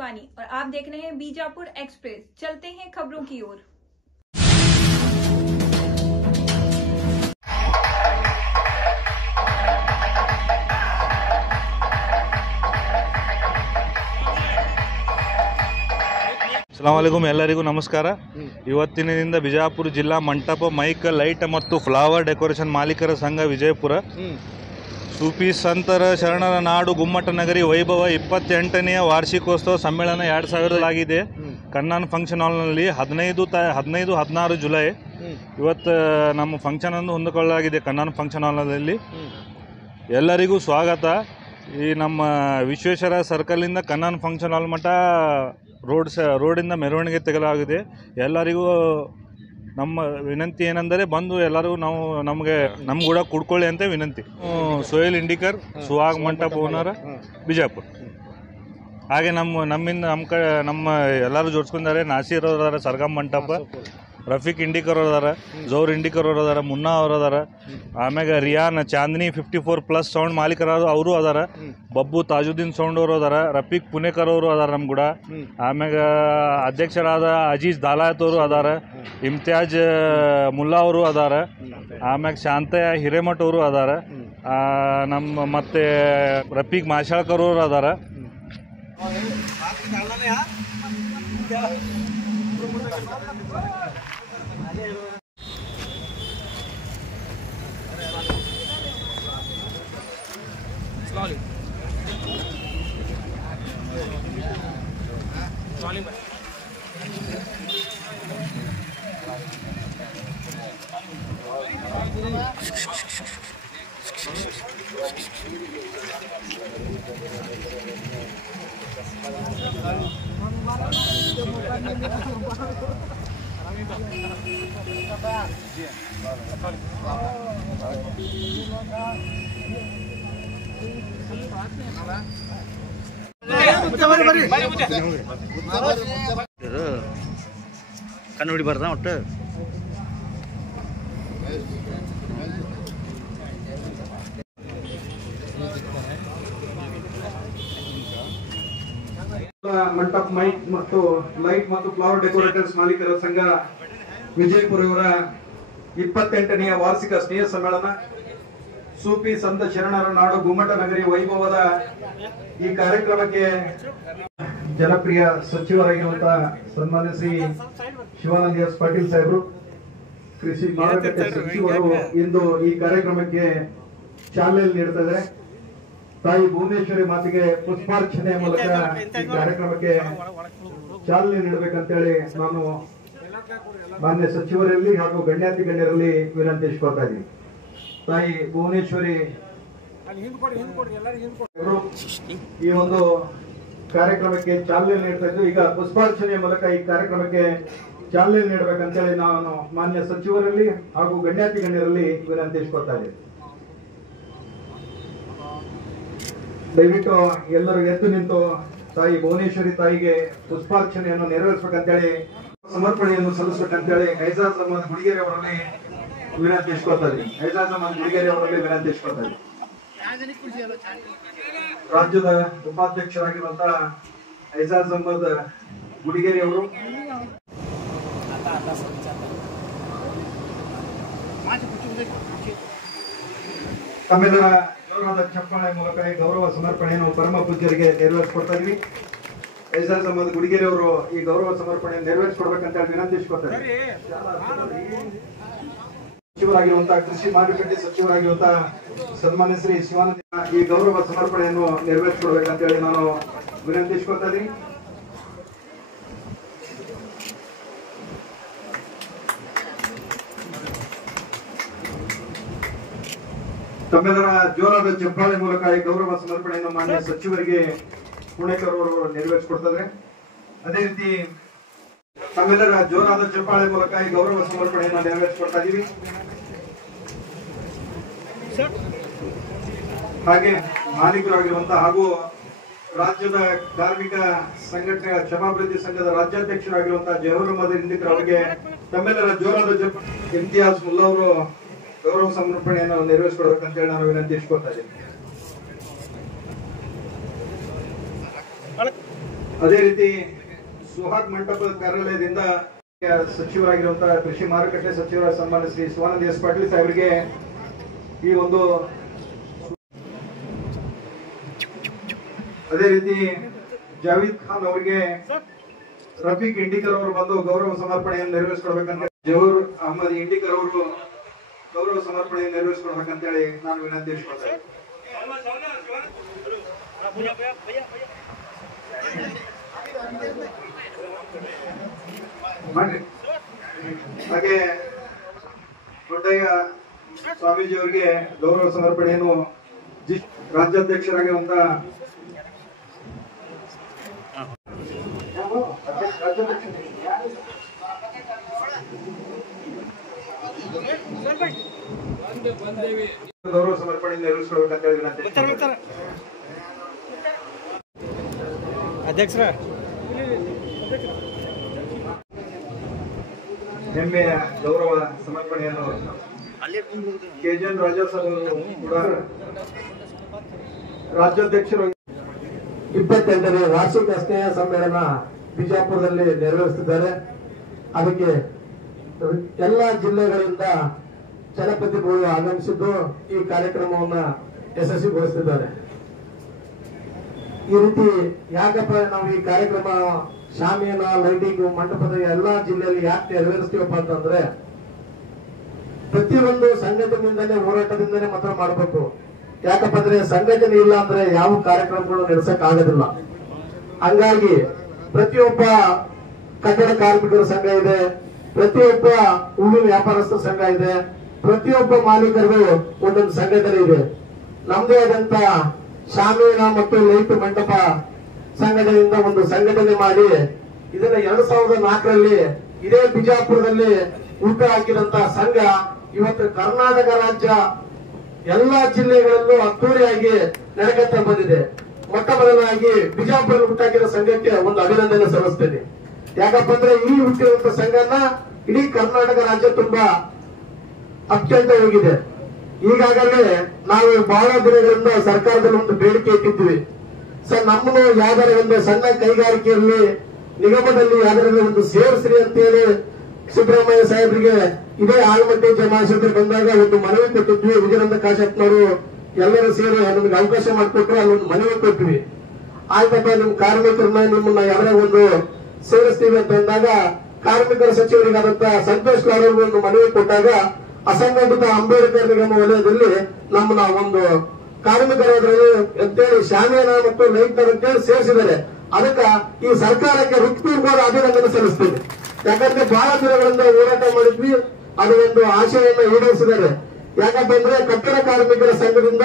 शिवानी और आप देख रहे हैं बीजापुर एक्सप्रेस। चलते हैं खबरों की ओर। ಅಸ್ಸಲಾಮುಅಲೈಕುಂ ಎಲ್ಲರಿಗೂ ನಮಸ್ಕಾರ. ಇವತ್ತಿನಿಂದ ಬಿಜಾಪುರ ಜಿಲ್ಲಾ ಮಂಟಪ ಮೈಕ್ ಲೈಟ್ ಮತ್ತು ಫ್ಲವರ್ ಡೆಕೋರೇಷನ್ ಮಾಲೀಕರ ಸಂಘ ವಿಜಯಪುರ ಸೂಫಿ ಸಂತರ ಶರಣರ ನಾಡು ಗುಮ್ಮಟ ನಗರಿ ವೈಭವ 28ನೇ ವಾರ್ಷಿಕೋತ್ಸವ ಸಮ್ಮೇಳನ 2000 ಆಗಿದೆ. ಕಣ್ಣನ್ ಫಂಕ್ಷನ್ ಹಾಲ್ನಲ್ಲಿ 15-16 ಜುಲೈ ಇವತ್ತು ನಮ್ಮ ಫಂಕ್ಷನ್ ಅನ್ನು ಹೊಂದಿಕೊಳ್ಳಲಾಗಿದೆ. ಕಣ್ಣನ್ ಫಂಕ್ಷನ್ ಹಾಲ್ನಲ್ಲಿ ಎಲ್ಲರಿಗೂ ಸ್ವಾಗತ. ಈ ನಮ್ಮ ವಿಶ್ವೇಶ್ವರ ಸರ್ಕಲಿಂದ ಕಣ್ಣನ್ ಫಂಕ್ಷನ್ ಹಾಲ್ ಮಟ್ಟ ರೋಡಿಂದ ಮೆರವಣಿಗೆ ತೆಗೆಯಲಾಗಿದೆ. ಎಲ್ಲರಿಗೂ ನಮ್ಮ ವಿನಂತಿ ಏನೆಂದರೆ ಬಂದು ಎಲ್ಲರೂ ನಮ್ಮ ಕೂಡ ಕುಡ್ಕೊಳ್ಳಿ ಅಂತ ವಿನಂತಿ. ಸೋಯಲ್ ಇಂಡಿಕರ್ ಸುಹಾಗ್ ಮಂಟಪ ಓನರ್ ಬಿಜಾಪುರ. ಹಾಗೆ ನಮ್ಮ ಎಲ್ಲರೂ ಜೋಡಿಸ್ಕೊಂಡಿದ್ದಾರೆ. ನಾಸೀರ್ ಅವರು ಅದಾರ, ಸರ್ಗಮ್ ಮಂಟಪ, ರಫೀಕ್ ಇಂಡಿಕರ್ ಅವರು ಅದಾರ, ಜೌರ್ ಇಂಡಿಕರ್ ಅವರು ಅದಾರ, ಮುನ್ನಾ ಅವರು ಅದಾರ, ಆಮ್ಯಾಗ ರಿಯಾನ್ ಚಾಂದಿನಿ 54+ ಸೌಂಡ್ ಮಾಲೀಕರ ಅವರು ಅದಾರ, ಬಬ್ಬು ತಾಜುದ್ದೀನ್ ಸೌಂಡ್ ಅವರು ಅದಾರ, ರಫೀಕ್ ಪುಣೇಕರ್ ಅವರು ಅದಾರ ನಮ್ಮ ಕೂಡ. ಆಮ್ಯಾಗ ಅಧ್ಯಕ್ಷರಾದ ಅಜೀಜ್ ದಾಲಾಯತ್ ಅವರು ಅದಾರ, ಇಮ್ತಿಯಾಜ್ ಮುಲ್ಲಾ ಅವರು ಅದಾರ, ಆಮ್ಯಾಗ ಶಾಂತಯ್ಯ ಹಿರೇಮಠ್ ಅವರು ಅದಾರ, ನಮ್ಮ ಮತ್ತು ರಫೀಕ್ ಮಾಶಾಳ್ಕರ್ ಅವರು ಅದಾರ. ಕನ್ನಡಿ ಬರ್ದ ಒಟ್ಟು ಮಂಟಪ ಮೈಕ್ ಮತ್ತು ಲೈಟ್ ಮತ್ತು ಫ್ಲವರ್ ಡೆಕೋರೇಟರ್ಸ್ ಮಾಲೀಕರ ಸಂಘ ವಿಜಯಪುರ ಇವರ 28ನೇ ವಾರ್ಷಿಕ ಸ್ನೇಹ ಸಮ್ಮೇಳನ ಸೂಫಿ ಸಂತ ಶರಣರ ನಾಡು ಗುಮ್ಮಟ ನಗರಿ ವೈಭವದ ಈ ಕಾರ್ಯಕ್ರಮಕ್ಕೆ ಜನಪ್ರಿಯ ಸಚಿವರಾಗಿರುವಂತಹ ಸನ್ಮಾನ್ಯ ಶ್ರೀ ಶಿವಾನಂದ ಎಸ್ ಪಾಟೀಲ್ ಸಾಹೇಬರು, ಕೃಷಿ ಮಾರುಕಟ್ಟೆ ಸಚಿವರು ಇಂದು ಈ ಕಾರ್ಯಕ್ರಮಕ್ಕೆ ಚಾಲನೆ ನೀಡುತ್ತಿದ್ದಾರೆ. ತಾಯಿ ಭುವನೇಶ್ವರಿ ಮಾತಿಗೆ ಪುಷ್ಪಾರ್ಚನೆ ಮೂಲಕ ಈ ಕಾರ್ಯಕ್ರಮಕ್ಕೆ ಚಾಲನೆ ನೀಡಬೇಕಂತೇಳಿ ನಾನು ಮಾನ್ಯ ಸಚಿವರಲ್ಲಿ ಹಾಗೂ ಗಣ್ಯಾತಿ ಗಣ್ಯರಲ್ಲಿ ವಿನಂತಿಸಿಕೊಳ್ತಾ ಇದ್ದೀನಿ. ತಾಯಿ ಭುವನೇಶ್ವರಿ ಈ ಒಂದು ಕಾರ್ಯಕ್ರಮಕ್ಕೆ ಚಾಲನೆ ನೀಡ್ತಾ ಇದ್ದು, ಈಗ ಪುಷ್ಪಾರ್ಚನೆಯ ಮೂಲಕ ಈ ಕಾರ್ಯಕ್ರಮಕ್ಕೆ ಚಾಲನೆ ನೀಡಬೇಕಂತೇಳಿ ನಾನು ಮಾನ್ಯ ಸಚಿವರಲ್ಲಿ ಹಾಗೂ ಗಣ್ಯಾತಿ ಗಣ್ಯರಲ್ಲಿ ವಿನಂತಿಸಿಕೊಳ್ತಾ ಇದ್ದೀನಿ. ದಯವಿಟ್ಟು ಎಲ್ಲರೂ ಎದ್ದು ನಿಂತು ತಾಯಿ ಭುವನೇಶ್ವರಿ ತಾಯಿಗೆ ಪುಷ್ಪಾರ್ಚನೆಯನ್ನು ನೆರವೇರಿಸಬೇಕಂತೇಳಿ ಸಮರ್ಪಣೆಯನ್ನು ಸಲ್ಲಿಸಬೇಕಂತೇಳಿ ಐಜಾಜ್ ಅಹಮದ್ ಗುಡಿಗೆರೆ ಅವರಲ್ಲಿ ವಿನಂತಿಸಿಕೊಳ್ತಾ ಇದ್ದೀನಿ. ಐಜಾಜ್ ಅಹಮದ್ ಗುಡಿಗೆರೆ ಅವರಲ್ಲಿ ವಿನಂತಿಸಿಕೊಳ್ತಾ ಇದ್ದೀನಿ. ರಾಜ್ಯದ ಉಪಾಧ್ಯಕ್ಷರಾಗಿರುವಂತಹ ಐಜಾಜ್ ಅಹಮದ್ ಗುಡಿಗೆರೆ ಅವರು ತಮ್ಮೆಲ್ಲರ ಜೋರಾದ ಚಪ್ಪಾಳೆ ಮೂಲಕ ಈ ಗೌರವ ಸಮರ್ಪಣೆಯನ್ನು ಪರಮ ಪೂಜ್ಯರಿಗೆ ನೆರವೇರಿಸಿಕೊಡ್ತಾ ಇದ್ವಿ. ಐಜಾಜ್ ಅಹಮದ್ ಗುಡಿಗೆರೆ ಅವರು ಈ ಗೌರವ ಸಮರ್ಪಣೆಯನ್ನು ನೆರವೇರಿಸಿಕೊಡ್ಬೇಕಂತ ವಿನಂತಿಸಿಕೊಡ್ತಾರೆ. ಸಚಿವರಾಗಿರುವಂತಹ ಕೃಷಿ ಮಾರುಕಟ್ಟೆ ಸಚಿವರಾಗಿರುವಂತಹ ಸನ್ಮಾನ್ಯ ಶ್ರೀ ಶಿವಾನಂದ ಈ ಗೌರವ ಸಮರ್ಪಣೆಯನ್ನು ನೆರವೇರಿಸಿಕೊಡ್ಬೇಕಂತ ಹೇಳಿ ನಾನು ವಿನಂತಿಸಿಕೊಳ್ತಾ ಇದ್ದೀನಿ. ತಮ್ಮೆಲ್ಲರ ಜೋರಾದ ಚಪ್ಪಾಳೆ ಮೂಲಕ ಈ ಗೌರವ ಸಮರ್ಪಣೆಯನ್ನು ಮಾನ್ಯ ಸಚಿವರಿಗೆ ಪುಣೇಕರ್ ಅವರು ನೆರವೇರಿಸಿಕೊಡ್ತಾರೆ. ಅದೇ ರೀತಿ ತಮ್ಮೆಲ್ಲರ ಜೋರಾದ ಚಪ್ಪಾಳೆ ಮೂಲಕ ಈ ಗೌರವ ಸಮರ್ಪಣೆಯನ್ನು ನೆರವೇರಿಸಿಕೊಡ್ತಾ ಇದ್ದೀವಿ. ಹಾಗೆ ಮಾಲೀಕರಾಗಿರುವಂತಹ ಹಾಗೂ ರಾಜ್ಯದ ಕಾರ್ಮಿಕ ಸಂಘಟನೆಗಳ ಕ್ಷಮಾಭಿವೃದ್ಧಿ ಸಂಘದ ರಾಜ್ಯಾಧ್ಯಕ್ಷರಾಗಿರುವಂತಹ ಜಹೂರ್ ಅಹಮದ್ ಇಂದಿಕರ್ ಅವರಿಗೆ ತಮ್ಮೆಲ್ಲರ ಜೋರಾದ ಇಮ್ತಿಯಾಜ್ ಮುಲ್ಲಾ ಅವರು ಗೌರವ ಸಮರ್ಪಣೆಯನ್ನು ನೆರವೇರಿಸಿಕೊಡ್ಬೇಕಂತ ಹೇಳಿ ನಾನು ವಿನಂತಿಸಿಕೊಳ್ತಾ ಇದ್ದೀನಿ. ಅದೇ ರೀತಿ ಸುಹಾಗ್ ಮಂಟಪದ ಕಾರ್ಯಾಲಯದಿಂದ ಸಚಿವರಾಗಿರುವಂತಹ ಕೃಷಿ ಮಾರುಕಟ್ಟೆ ಸಚಿವರ ಸನ್ಮಾನ್ಯ ಶ್ರೀ ಶಿವಾನಂದ ಎಸ್ ಪಾಟೀಲ್ ಸಾಹೇಬರಿಗೆ ಈ ಒಂದು, ಅದೇ ರೀತಿ ಜಾವೀದ್ ಖಾನ್ ಅವರಿಗೆ ರಫೀಕ್ ಇಂಡಿಕರ್ ಅವರು ಬಂದು ಗೌರವ ಸಮರ್ಪಣೆಯನ್ನು ನೆರವೇರಿಸಿಕೊಡ್ಬೇಕಂತ, ಜಹೂರ್ ಅಹಮದ್ ಇಂಡಿಕರ್ ಅವರು ಗೌರವ ಸಮರ್ಪಣೆಯನ್ನು ನೆರವೇರಿಸಿಕೊಡ್ಬೇಕಂತೇಳಿ ನಾನು ವಿನಂತಿಸಿಕೊಳ್ತೇನೆ. ಹಾಗೆ ದೊಡ್ಡಯ್ಯ ಸ್ವಾಮೀಜಿ ಅವರಿಗೆ ಗೌರವ ಸಮರ್ಪಣೆಯನ್ನು ರಾಜ್ಯಾಧ್ಯಕ್ಷರಾಗಿರುವಂತ ಗೌರವ ಸಮರ್ಪಣೆ ನೆರವೇರಿಸಿಕೊಳ್ಬೇಕಂತ ಹೇಳಿ ವಿನಂತಿ. ಅಧ್ಯಕ್ಷರ ಹೆಮ್ಮೆಯ ಗೌರವ ಸಮರ್ಪಣೆಯನ್ನು ಕೆಜೆಎನ್ ರಾಜಾ ಸರ್ ಕೂಡ ರಾಜ್ಯಾಧ್ಯಕ್ಷರು 28ನೇ ವಾರ್ಷಿಕ ಸ್ನೇಹ ಸಮ್ಮೇಳನ ಬಿಜಾಪುರದಲ್ಲಿ ನೆರವೇರಿಸುತ್ತಿದ್ದಾರೆ. ಅದಕ್ಕೆ ಎಲ್ಲ ಜಿಲ್ಲೆಗಳಿಂದ ಜನಪ್ರತಿನಿಧಿಗಳು ಆಗಮಿಸಿದ್ದು ಈ ಕಾರ್ಯಕ್ರಮವನ್ನ ಯಶಸ್ವಿಗೊಳಿಸುತ್ತಿದ್ದಾರೆ. ಈ ರೀತಿ ಯಾಕಪ್ಪ ನಾವು ಈ ಕಾರ್ಯಕ್ರಮ ಶಾಮಿಯಾನ ಲೈಟಿಂಗ್ ಮಂಟಪದ ಎಲ್ಲಾ ಜಿಲ್ಲೆಯಲ್ಲಿ ಯಾಕೆ ನೆರವೇರಿಸ್ತೀವಪ್ಪ ಅಂತಂದ್ರೆ, ಪ್ರತಿಯೊಂದು ಸಂಘಟನೆಯಿಂದಲೇ ಹೋರಾಟದಿಂದಲೇ ಮಾತ್ರ ಮಾಡಬೇಕು. ಯಾಕಪ್ಪ ಅಂದ್ರೆ ಸಂಘಟನೆ ಇಲ್ಲ ಅಂದ್ರೆ ಯಾವ ಕಾರ್ಯಕ್ರಮಗಳು ನಡೆಸಕ್ ಆಗೋದಿಲ್ಲ. ಹಂಗಾಗಿ ಪ್ರತಿಯೊಬ್ಬ ಕಟ್ಟಡ ಕಾರ್ಮಿಕರ ಸಂಘ ಇದೆ, ಪ್ರತಿಯೊಬ್ಬ ಹೂವಿನ ವ್ಯಾಪಾರಸ್ಥರ ಸಂಘ ಇದೆ, ಪ್ರತಿಯೊಬ್ಬ ಮಾಲೀಕರಿಗೂ ಒಂದೊಂದು ಸಂಘಟನೆ ಇದೆ. ನಮ್ದೇ ಆದಂತ ಶಾಮಿಯಾನ ಮತ್ತು ಲೈಟ್ ಮಂಟಪ ಸಂಘಟನೆಯಿಂದ ಒಂದು ಸಂಘಟನೆ ಮಾಡಿ ಇದನ್ನ 2004ರಲ್ಲಿ ಇದೇ ಬಿಜಾಪುರದಲ್ಲಿ ಹುಟ್ಟು ಹಾಕಿದಂತ ಸಂಘ ಇವತ್ತು ಕರ್ನಾಟಕ ರಾಜ್ಯ ಎಲ್ಲಾ ಜಿಲ್ಲೆಗಳಲ್ಲೂ ಅದ್ದೂರಿಯಾಗಿ ನಡೆಕತ್ತ ಬಂದಿದೆ. ಮೊಟ್ಟ ಮೊದಲಾಗಿ ಬಿಜಾಪುರ ಹುಟ್ಟಾಕಿದ ಸಂಘಕ್ಕೆ ಒಂದು ಅಭಿನಂದನೆ ಸಲ್ಲಿಸ್ತೇನೆ. ಯಾಕಪ್ಪ ಅಂದ್ರೆ ಈ ಹುಟ್ಟಿರುವಂತ ಸಂಘನ ಇಡೀ ಕರ್ನಾಟಕ ರಾಜ್ಯ ತುಂಬಾ ಅತ್ಯಂತ ಹೋಗಿದೆ. ಈಗಾಗಲೇ ನಾವು ಬಹಳ ದಿನಗಳಿಂದ ಸರ್ಕಾರದಲ್ಲಿ ಒಂದು ಬೇಡಿಕೆ ಇಟ್ಟಿದ್ವಿ. ಸರ್, ನಮ್ಮನ್ನು ಯಾವ್ದಾರ ಒಂದು ಸಣ್ಣ ಕೈಗಾರಿಕೆಯಲ್ಲಿ ನಿಗಮದಲ್ಲಿ ಯಾವ್ದಾರಲ್ಲಿ ಒಂದು ಸೇರಿಸ್ರಿ ಅಂತೇಳಿ ಸಿದ್ದರಾಮಯ್ಯ ಸಾಹೇಬರಿಗೆ ಇದೇ ಆಲ್ಮಟ್ಟಿ ಜಮಾಶಂಕರ್ ಬಂದಾಗ ಒಂದು ಮನವಿ ಕೊಟ್ಟಿದ್ವಿ. ವಿಜಯನಂದ ಕಾಶಪ್ಪನವರು ಎಲ್ಲರೂ ಸೇರಿ ನಮ್ಗೆ ಅವಕಾಶ ಮಾಡಿಕೊಟ್ರು, ಅಲ್ಲೊಂದು ಮನವಿ ಕೊಟ್ವಿ. ಆಯ್ತಪ್ಪ, ನಿಮ್ ಕಾರ್ಮಿಕರನ್ನ ನಿಮ್ಮನ್ನ ಯಾವ್ದಾರ ಒಂದು ಸೇರಿಸ್ತೀವಿ ಅಂತ ಅಂದಾಗ ಕಾರ್ಮಿಕರ ಸಚಿವರಿಗಾದಂತ ಸಂತೋಷ್ ಲಾಲ್ ಅವರು ಒಂದು ಮನವಿ ಕೊಟ್ಟಾಗ ಅಸಂಘಟಿತ ಅಂಬೇಡ್ಕರ್ ನಿಗಮ ವಲಯದಲ್ಲಿ ನಮ್ಮನ್ನ ಒಂದು ಕಾರ್ಮಿಕರಾದ್ರಲ್ಲಿ ಅಂತೇಳಿ ಶಾಮಿಯಾನ ಮತ್ತು ಲೈಟ್ ಅಂತೇಳಿ ಸೇರಿಸಿದ್ದಾರೆ. ಅದಕ್ಕ ಈ ಸರ್ಕಾರಕ್ಕೆ ಹೃತ್ಪೂರ್ವಕ ಅಭಿನಂದನೆ ಸಲ್ಲಿಸ್ತೀವಿ. ಯಾಕಂದ್ರೆ ಬಹಳ ದಿನಗಳಿಂದ ಹೋರಾಟ ಮಾಡಿದ್ವಿ, ಅದು ಒಂದು ಆಶಯವನ್ನು ಈಡೇರಿಸಿದ್ದಾರೆ. ಯಾಕಂತ ಅಂದ್ರೆ ಕಟ್ಟಡ ಕಾರ್ಮಿಕರ ಸಂಘದಿಂದ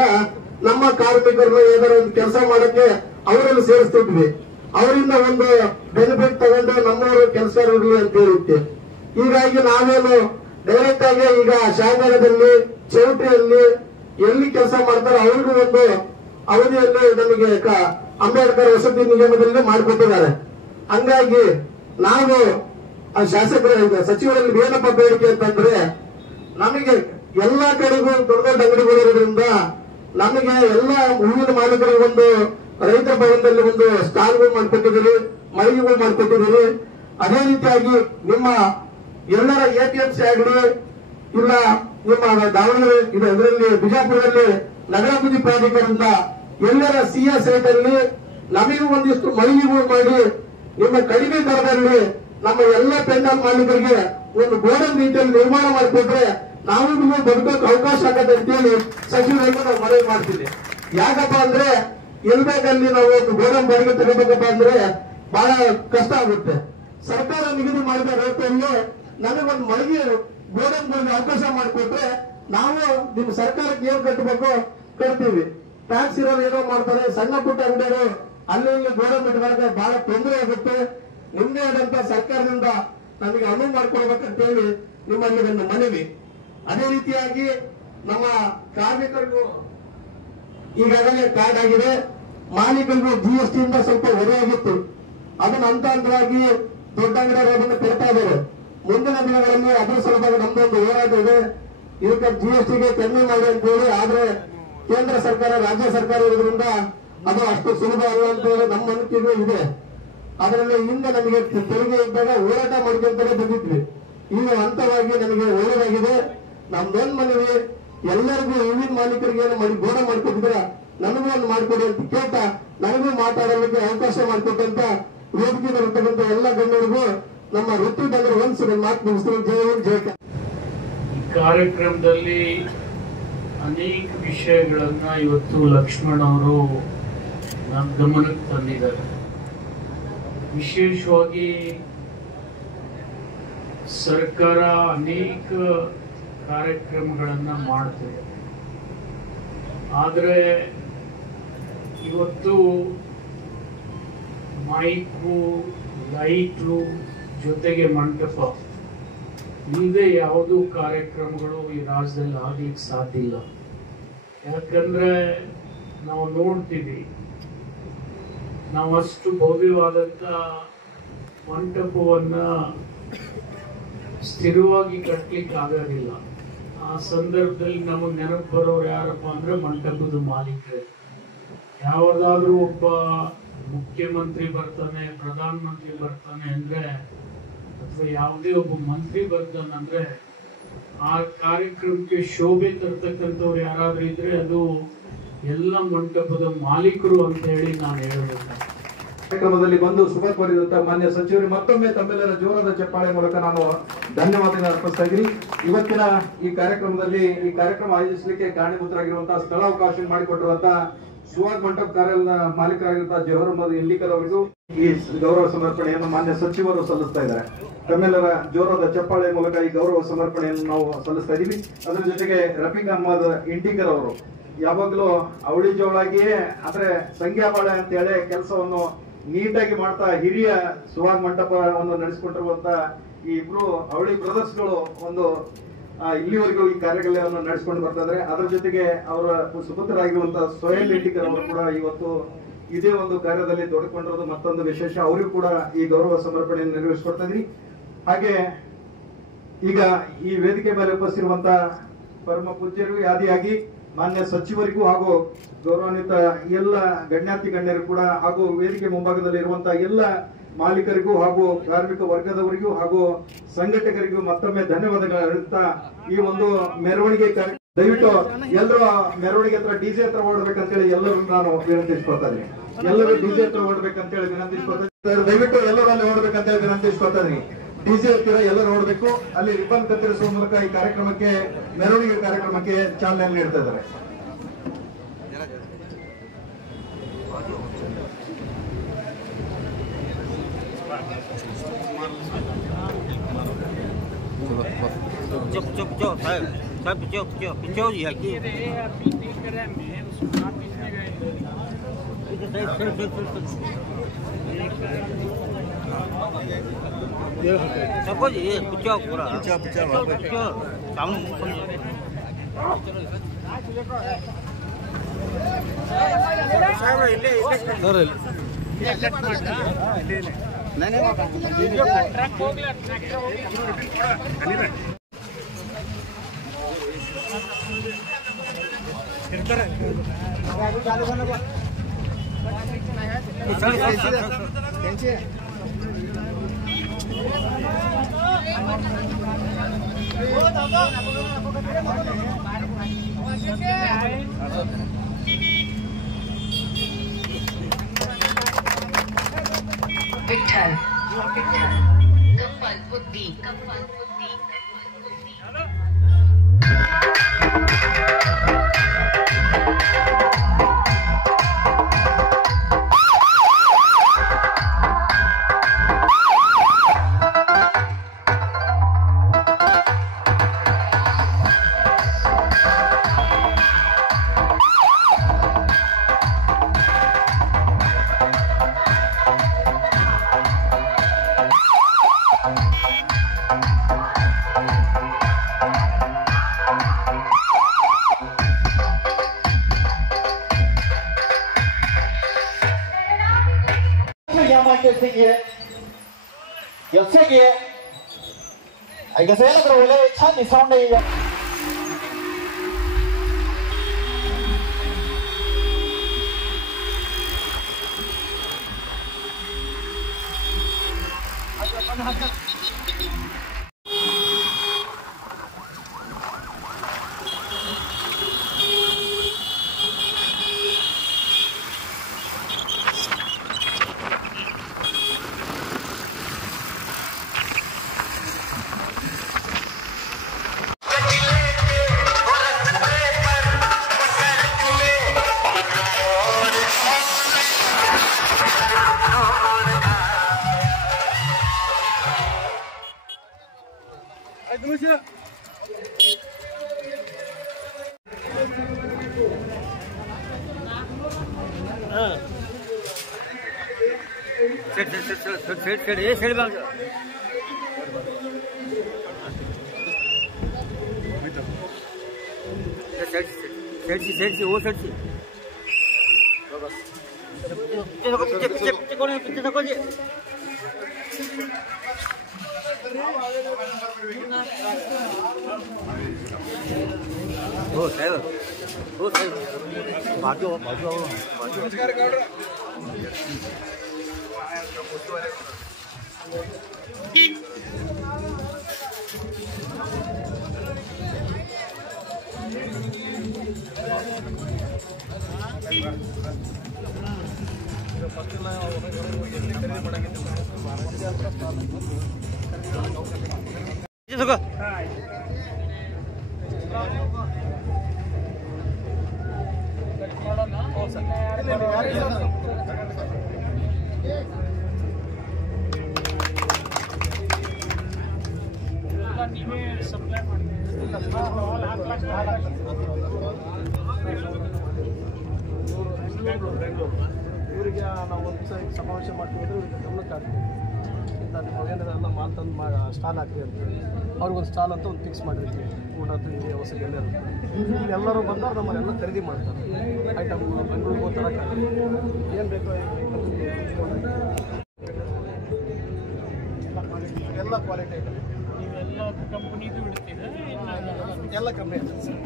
ನಮ್ಮ ಕಾರ್ಮಿಕರನ್ನ ಏನಾರ ಒಂದು ಕೆಲಸ ಮಾಡಕ್ಕೆ ಅವರಲ್ಲಿ ಸೇರಿಸ್ತಿದ್ವಿ. ಅವರಿಂದ ಒಂದು ಬೆನಿಫಿಟ್ ತಗೊಂಡು ನಮ್ಮವರು ಕೆಲಸ ಇರಲಿ ಅಂತ ಹೇಳಿದ್ವಿ. ಹೀಗಾಗಿ ನಾವೇನು ಡೈರೆಕ್ಟ್ ಆಗಿ ಈಗ ಶಾಂಗರದಲ್ಲಿ ಚೌಟ್ರಿಯಲ್ಲಿ ಎಲ್ಲಿ ಕೆಲಸ ಮಾಡ್ತಾರೋ ಅವ್ರಿಗೂ ಒಂದು ಅವಧಿಯಲ್ಲಿ ನಮಗೆ ಅಂಬೇಡ್ಕರ್ ವಸತಿ ನಿಗಮದಲ್ಲಿ ಮಾಡಿಕೊಟ್ಟಿದ್ದಾರೆ. ಹಂಗಾಗಿ ನಾವು ಶಾಸಕರ ಸಚಿವರಲ್ಲಿ ಏನಪ್ಪ ಬೇಡಿಕೆ ಅಂತಂದ್ರೆ, ನಮಗೆ ಎಲ್ಲಾ ಕಡೆಗೂ ದೊಡ್ಡ ದೊಡ್ಡ ಅಂಗಡಿಗಳು ಇರೋದ್ರಿಂದ ನಮಗೆ ಎಲ್ಲಾ ಹೂವಿನ ಮಾಲೀಕರಿಗೆ ಒಂದು ರೈತರ ಭವನದಲ್ಲಿ ಒಂದು ಸ್ಟಾಲ್ಗಳು ಮಾಡಿಕೊಟ್ಟಿದ್ದೀರಿ, ಮಳಿಗೆಗಳು ಮಾಡಿಕೊಟ್ಟಿದ್ದೀರಿ. ಅದೇ ರೀತಿಯಾಗಿ ನಿಮ್ಮ ಎಲ್ಲರ APMC ಆಗಲಿ ಇಲ್ಲ ನಿಮ್ಮ ದಾವಣಗೆರೆ ಇದರಲ್ಲಿ ಬಿಜಾಪುರದಲ್ಲಿ ನಗರಾಭಿವೃದ್ಧಿ ಪ್ರಾಧಿಕಾರದಿಂದ ಎಲ್ಲರ CS ರೇಟ್ ಅಲ್ಲಿ ನಮಗೂ ಒಂದಿಷ್ಟು ಮಳಿಗೆಗಳು ಮಾಡಿ ನಿಮ್ಮ ಕಡಿಮೆ ದರದಲ್ಲಿ ನಮ್ಮ ಎಲ್ಲ ಪೆಂಡಾಲ್ ಮಾಲೀಕರಿಗೆ ಒಂದು ಗೋಡನ್ ರೀತಿಯಲ್ಲಿ ನಿರ್ಮಾಣ ಮಾಡಿಕೊಟ್ರೆ ನಾವು ಬದುಕೋಕೆ ಅವಕಾಶ ಆಗತ್ತೆ ಅಂತೇಳಿ ಸಚಿವರಿಗೆ ನಾವು ಮನವಿ ಮಾಡ್ತೀವಿ. ಯಾಕಪ್ಪ ಅಂದ್ರೆ ಎಲ್ಬೇಕಲ್ಲಿ ನಾವು ಒಂದು ಗೋಡನ್ ಬಾಡಿಗೆ ತಗೋಬೇಕಪ್ಪ ಅಂದ್ರೆ ಬಹಳ ಕಷ್ಟ ಆಗುತ್ತೆ. ಸರ್ಕಾರ ನಿಗದಿ ಮಾಡಿದ ರೇಟಲ್ಲಿ ನನಗೊಂದು ಮಳಿಗೆ ಗೋಡನ್ ಬಾಡಿಗೆ ಅವಕಾಶ ಮಾಡಿಕೊಟ್ರೆ ನಾವು ನಿಮ್ ಸರ್ಕಾರಕ್ಕೆ ಏನ್ ಕಟ್ಟಬೇಕು ಕಟ್ತೀವಿ. ಟ್ಯಾಕ್ಸ್ ಇರೋರು ಏನೋ ಮಾಡ್ತಾರೆ, ಸಣ್ಣ ಪುಟ್ಟ ಅಂಗಡಿಗಳು ಅಲ್ಲಿ ಗೋಡನ್ ಇಟ್ಕೊಂಡ್ರೆ ಬಹಳ ತೊಂದರೆ ಆಗುತ್ತೆ. ನಿಮ್ದೇ ಆದಂತ ಸರ್ಕಾರದಿಂದ ನಮಗೆ ಅನುವು ಮಾಡಿಕೊಡ್ಬೇಕಂತ ಹೇಳಿ ನಿಮ್ಮಲ್ಲಿ ಒಂದು ಮನವಿ. ಅದೇ ರೀತಿಯಾಗಿ ನಮ್ಮ ಕಾರ್ಮಿಕರಿಗೂ ಈಗಾಗಲೇ ಕಾರ್ಡ್ ಆಗಿದೆ, ಮಾಲೀಕರಿಗೂ GST ಇಂದ ಸ್ವಲ್ಪ ಹೊರೆಯಾಗಿತ್ತು. ಅದನ್ನ ಹಂತ ಹಂತವಾಗಿ ದೊಡ್ಡ ಅಂಗಡಿಯವರು ಅದನ್ನು ಕೊಡ್ತಾ ಇದ್ದಾರೆ. ಮುಂದಿನ ದಿನಗಳಲ್ಲಿ ಅದರ ಸಲುವಾಗಿ ನಮ್ದೊಂದು ಹೋರಾಟ ಇದೆ. ಇದಕ್ಕೆ GSTಗೆ ಕಡಿಮೆ ಮಾಡಿ ಅಂತ ಹೇಳಿ, ಆದ್ರೆ ಕೇಂದ್ರ ಸರ್ಕಾರ ರಾಜ್ಯ ಸರ್ಕಾರ ಇರೋದ್ರಿಂದ ಅದು ಅಷ್ಟು ಸುಲಭ ಅಲ್ಲ ಅಂತ ಹೇಳಿ ನಮ್ಮ ಅನಿಸಿಕೆ ಇದೆ. ಅದರಲ್ಲಿ ಹಿಂದೆ ನಮಗೆ ತೆರಿಗೆ ಇದ್ದಾಗ ಹೋರಾಟ ಮಾಡ್ಕೊಂತಾನೆ ಬಂದಿದ್ವಿ. ಈಗ ಹಂತವಾಗಿ ನನಗೆ ಒಳ್ಳೆಯದಾಗಿದೆ. ನಮ್ದೊಂದು ಮನವಿ, ಎಲ್ಲರಿಗೂ ಹೂವಿನ ಮಾಲೀಕರಿಗೆ ಏನು ಮಾಡಿ ಗೋಡ ಮಾಡ್ಕೊಟ್ಟಿದ್ರೆ ನನಗೂ ಒಂದು ಮಾಡ್ಕೊಡಿ ಅಂತ ಕೇಳ್ತಾ ನನಗೂ ಮಾತಾಡಲಿಕ್ಕೆ ಅವಕಾಶ ಮಾಡಿಕೊಟ್ಟಂತ ವೇದಿಕೆ ಬರ್ತಕ್ಕಂಥ ಎಲ್ಲ ಗಣ್ಯರಿಗೂ ನಮ್ಮ ವೃತ್ತಿ ಬಂದ್ರೆ ಒಂದು ಮಾತು ಮುಗಿಸ್ತೀನಿ. ಜಯ ಹಿಂದ್ ಜಯ. ಈ ಕಾರ್ಯಕ್ರಮದಲ್ಲಿ ಅನೇಕ ವಿಷಯಗಳನ್ನ ಇವತ್ತು ಲಕ್ಷ್ಮಣ್ ಅವರು ನಮ್ಮ ಗಮನಕ್ಕೆ ತಂದಿದ್ದಾರೆ. ವಿಶೇಷವಾಗಿ ಸರ್ಕಾರ ಅನೇಕ ಕಾರ್ಯಕ್ರಮಗಳನ್ನ ಮಾಡ್ತಿದೆ, ಆದರೆ ಇವತ್ತು ಮೈಕು, ಲೈಟು ಜೊತೆಗೆ ಮಂಟಪ ಇಲ್ಲದೆ ಯಾವುದೂ ಕಾರ್ಯಕ್ರಮಗಳು ಈ ರಾಜ್ಯದಲ್ಲಿ ಆಗ್ಲಿಕ್ಕೆ ಸಾಧ್ಯ ಇಲ್ಲ. ಯಾಕಂದ್ರೆ ನಾವು ನೋಡ್ತೀವಿ, ನಾವು ಅಷ್ಟು ಭವ್ಯವಾದಂತ ಮಂಟಪವನ್ನ ಸ್ಥಿರವಾಗಿ ಕಟ್ಟಲಿಕ್ಕೆ ಆಗೋದಿಲ್ಲ. ಆ ಸಂದರ್ಭದಲ್ಲಿ ನಮಗೆ ನೆನಪು ಬರೋರು ಯಾರಪ್ಪ ಅಂದ್ರೆ ಮಂಟಪದ ಮಾಲೀಕರೇ. ಯಾವುದಾದ್ರೂ ಒಬ್ಬ ಮುಖ್ಯಮಂತ್ರಿ ಬರ್ತಾನೆ, ಪ್ರಧಾನ ಮಂತ್ರಿ ಬರ್ತಾನೆ ಅಂದ್ರೆ, ಅಥವಾ ಯಾವುದೇ ಒಬ್ಬ ಮಂತ್ರಿ ಬರ್ತಾನಂದ್ರೆ ಆ ಕಾರ್ಯಕ್ರಮಕ್ಕೆ ಶೋಭೆ ತರ್ತಕ್ಕಂಥವ್ರು ಯಾರಾದ್ರೂ ಇದ್ರೆ ಅದು ಎಲ್ಲ ಮಂಟಪದ ಮಾಲೀಕರು ಅಂತ ಹೇಳಿ ನಾನು ಹೇಳಬೇಕು. ಕಾರ್ಯಕ್ರಮದಲ್ಲಿ ಬಂದು ಶುಭ ಕೋರಿದಂತ ಮಾನ್ಯ ಸಚಿವರು ಮತ್ತೊಮ್ಮೆ ತಮ್ಮೆಲ್ಲರ ಜೋರಾದ ಚಪ್ಪಾಳೆ ಮೂಲಕ ನಾನು ಧನ್ಯವಾದಗಳನ್ನು ಅರ್ಪಿಸ್ತಾ ಇದ್ದೀನಿ. ಇವತ್ತಿನ ಈ ಕಾರ್ಯಕ್ರಮ ಆಯೋಜಿಸಲಿಕ್ಕೆ ಕಾರಣೀಭೂತರಾಗಿರುವಂತಹ ಸ್ಥಳಾವಕಾಶ ಮಾಡಿಕೊಟ್ಟಿರುವಂತಹ ಸುವಾಗ್ ಮಂಟಪ ಕಾರ್ಯಾಲಯದ ಮಾಲೀಕರಾಗಿರುವಂತಹ ಜವಹರ್ ಅಹಮದ್ ಇಂಡಿಕರ್ ಅವರಿಗೂ ಈ ಗೌರವ ಸಮರ್ಪಣೆಯನ್ನು ಮಾನ್ಯ ಸಚಿವರು ಸಲ್ಲಿಸ್ತಾ ಇದ್ದಾರೆ. ತಮ್ಮೆಲ್ಲರ ಜೋರಾದ ಚಪ್ಪಾಳೆ ಮೂಲಕ ಈ ಗೌರವ ಸಮರ್ಪಣೆಯನ್ನು ನಾವು ಸಲ್ಲಿಸ್ತಾ ಇದ್ದೀವಿ. ಅದರ ಜೊತೆಗೆ ರಫೀಕ್ ಅಹಮದ್ ಇಂಡಿಕರ್ ಅವರು ಯಾವಾಗಲೂ ಅವಳಿ ಜೋಳಾಗಿಯೇ ಅಂದ್ರೆ ಸಂಖ್ಯಾಬಾಳೆ ಅಂತ ಹೇಳಿ ಕೆಲಸವನ್ನು ನೀಟಾಗಿ ಮಾಡ್ತಾ ಹಿರಿಯ ಸುವಾಗ್ ಮಂಟಪವನ್ನು ನಡೆಸಿಕೊಂಡಿರುವಂತ ಈ ಇಬ್ರು ಅವಳಿ ಬ್ರದರ್ಸ್ಗಳು ಒಂದು ಇಲ್ಲಿವರೆಗೂ ಈ ಕಾರ್ಯಕ್ರಮವನ್ನು ನಡೆಸಿಕೊಂಡು ಬರ್ತಾ ಇದ್ದಾರೆ. ಅದರ ಜೊತೆಗೆ ಅವರ ಸುಪುತ್ರರಾಗಿರುವಂತಹ ಸೋಹೆಲ್ ಇಂಡಿಕರ್ ಅವರು ಕೂಡ ಇವತ್ತು ಇದೇ ಒಂದು ಕಾರ್ಯದಲ್ಲಿ ತೊಡಕೊಂಡಿರೋದು ಮತ್ತೊಂದು ವಿಶೇಷ. ಅವರಿಗೂ ಕೂಡ ಈ ಗೌರವ ಸಮರ್ಪಣೆಯನ್ನು ನೆರವೇರಿಸಿಕೊಡ್ತಾ ಇದ್ರಿ. ಹಾಗೆ ಈಗ ಈ ವೇದಿಕೆ ಮೇಲೆ ಉಪಸ್ಥಿತಿರುವಂತಹ ಪರಮ ಪೂಜ್ಯರಿಗೂ ಆದಿಯಾಗಿ ಮಾನ್ಯ ಸಚಿವರಿಗೂ ಹಾಗೂ ಗೌರವಾನ್ವಿತ ಎಲ್ಲ ಗಣ್ಯಾತಿ ಗಣ್ಯರು ಕೂಡ ಹಾಗೂ ವೇದಿಕೆ ಮುಂಭಾಗದಲ್ಲಿ ಇರುವಂತಹ ಎಲ್ಲ ಮಾಲೀಕರಿಗೂ ಹಾಗೂ ಕಾರ್ಮಿಕ ವರ್ಗದವರಿಗೂ ಹಾಗೂ ಸಂಘಟಕರಿಗೂ ಮತ್ತೊಮ್ಮೆ ಧನ್ಯವಾದಗಳು ಹೇಳುತ್ತಾ ಈ ಒಂದು ಮೆರವಣಿಗೆ ದಯವಿಟ್ಟು ಎಲ್ಲರೂ ಮೆರವಣಿಗೆ ಹತ್ರ ಡಿಜೆ ಹತ್ರ ಓಡಬೇಕಂತೇಳಿ ಎಲ್ಲರೂ ನಾನು ವಿನಂತಿಸ್ಕೊಳ್ತಾ ಇದ್ದೀನಿ. ಎಲ್ಲರೂ ಡಿಜೆ ಹತ್ರ ಓಡಬೇಕಂತೇಳಿ ವಿನಂತಿಸ್ಕೊಳ್ತಾ ಇದ್ದಾರೆ. ದಯವಿಟ್ಟು ಎಲ್ಲರೂ ಅಲ್ಲಿ ಓಡಬೇಕಂತೇಳಿ ವಿನಂತಿಸ್ಕೊಳ್ತಾ ಇದ್ದೀನಿ. ಡಿಜೆ ಹತ್ತಿರ ಎಲ್ಲರೂ ನೋಡಬೇಕು. ಅಲ್ಲಿ ರಿಬ್ಬನ್ ಕತ್ತರಿಸುವ ಮೂಲಕ ಈ ಕಾರ್ಯಕ್ರಮಕ್ಕೆ ಮೆರವಣಿಗೆ ಕಾರ್ಯಕ್ರಮಕ್ಕೆ ಚಾಲನೆ ನೀಡ್ತಾ ಇದ್ದಾರೆ. विठ्ठल कप्पल बुद्धि 역세기에 알겠어요? 그럼 원래 찬이 사운드이죠. ಇವರಿಗೆ ನಾವು ಒಂದು ದಿವಸ ಸಮಾವೇಶ ಮಾಡ್ತಿದ್ರೆ ಇವರಿಗೆ ಗಮನಕ್ಕೆ ಆಗ್ತೀವಿ ಇಂಥ ನಿಮ್ಮ ಏನಾರೆಲ್ಲ ಮಾತಂದು ಸ್ಟಾಲ್ ಹಾಕಿ ಅಂತೇಳಿ ಅವ್ರಿಗೊಂದು ಸ್ಟಾಲ್ ಅಂತ ಒಂದು ಫಿಕ್ಸ್ ಮಾಡಿರ್ತೀವಿ. ಊಟ ತಿಂಡಿ ಹೊಸ ಎಲ್ಲರೂ ಎಲ್ಲರೂ ಬಂದವ್ರು ನಮ್ಮನ್ನೆಲ್ಲ ಖರೀದಿ ಮಾಡ್ತಾರೆ. ಐಟಮ್ ಬೆಂಗಳೂರಿಗೆ ಹೋಗ್ತಾರೆ, ಏನು ಬೇಕೋ ಎಲ್ಲ ಕ್ವಾಲಿಟಿ ಐಟಮ್ ನೀವೆಲ್ಲ ಕಂಪ್ನಿದು ಬಿಡ್ತೀರಾ? ಎಲ್ಲ ಕಮ್ಮಿ ಐತೆ ಸರ್.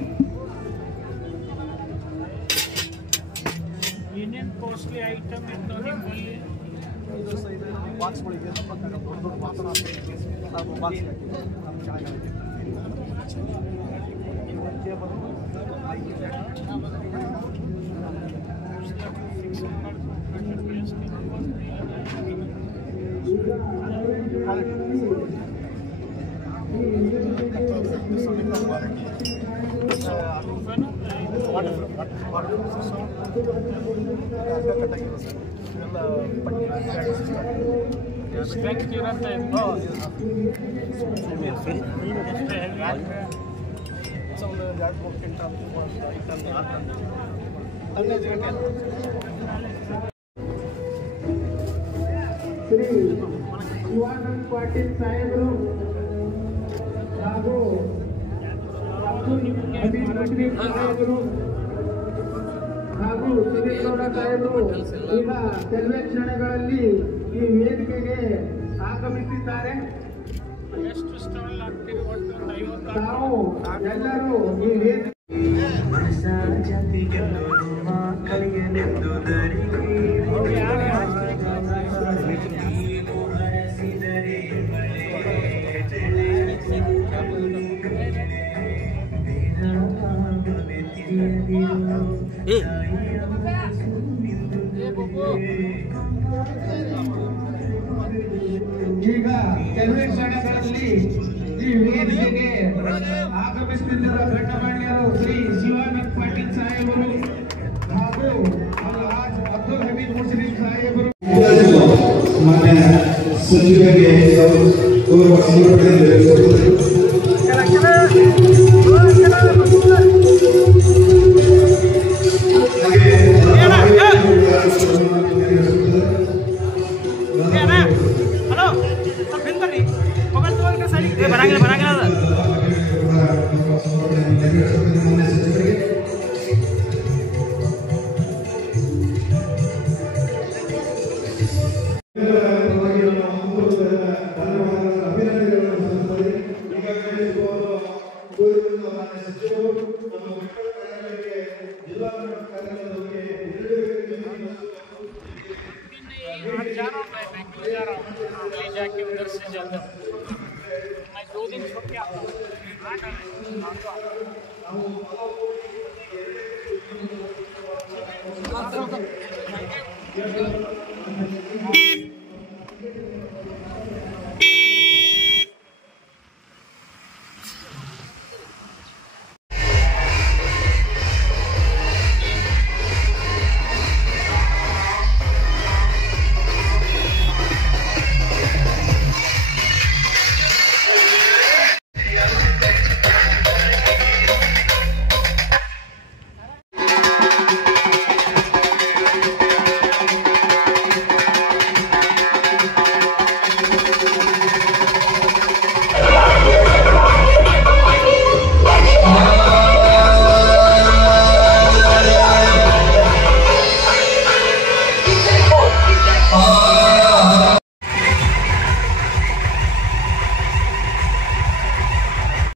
ಏನೇನು ಕಾಸ್ಟ್ಲಿ ಐಟಮ್ ಇತ್ತು ನಿಮ್ಮಲ್ಲಿ? ಇದು ಸಹ ಇದೆ ಬಾಕ್ಸ್ಗಳಿಗೆ ಸ್ವಲ್ಪ ದೊಡ್ಡ ದೊಡ್ಡ ಬಾಕ್ಸ್ ನಾವು ಬಾಕ್ಸ್ ಹಾಕಿದ್ವಿ. ಅದು ಚೆನ್ನಾಗಾಗುತ್ತೆ. ಟೇಬಲ್ ಸ್ಟ್ರೆಂತ್ ಇರುತ್ತೆ. ಒಂದು 2-3 ಕ್ವಿಂಟಲ್ 5 ಟನ್ 6 ಟನ್ ಟನ್ನೇಜ್ ಗಂಟೆ ಶ್ರೀ ಶಿವಾನಂದ ಪಾಟೀಲ್ ಸಾಹೇಬರು ಹಾಗೂ ಅಮಿತ್ ಮುಸ್ಲಿಂ ಸಾಹೇಬರು ಹಾಗೂ ಸುನೀಲ್ ಗೌಡ ಸಾಹೇಬರು ಈಗ ಕೆಲವೇ ಕ್ಷಣಗಳಲ್ಲಿ ಈ ವೇದಿಕೆಗೆ ಆಗಮಿಸಿದ್ದಾರೆ. ಎಷ್ಟು ಸ್ಟಾಲ್ ಆಗ್ತೀರಿ? ಒಟ್ಟು 50 ತಾವು ಎಲ್ಲರೂ ಈ ವೇದಿಕೆ ಈಗ ಕೆಲವೇ ಕ್ಷಣಗಳಲ್ಲಿ ಈ ವೇದಿಕೆಗೆ ಆಗಮಿಸುತ್ತಿರುವ ಗಣ್ಯಮಾನ್ಯರು ಶ್ರೀ ಶಿವಾನಂದ ಪಾಟೀಲ್ ಸಾಹೇಬರು ಹಾಗೂ ಅಬ್ದುಲ್ ಹಮೀದ್ ಮುಸ್ಲಿಂ ಸಾಹೇಬರು ಮಾನ್ಯ ಸಚಿವರಿಗೆ ಗೌರವ ಸಮರ್ಪಣೆ ले जाके उधर से ನಾವು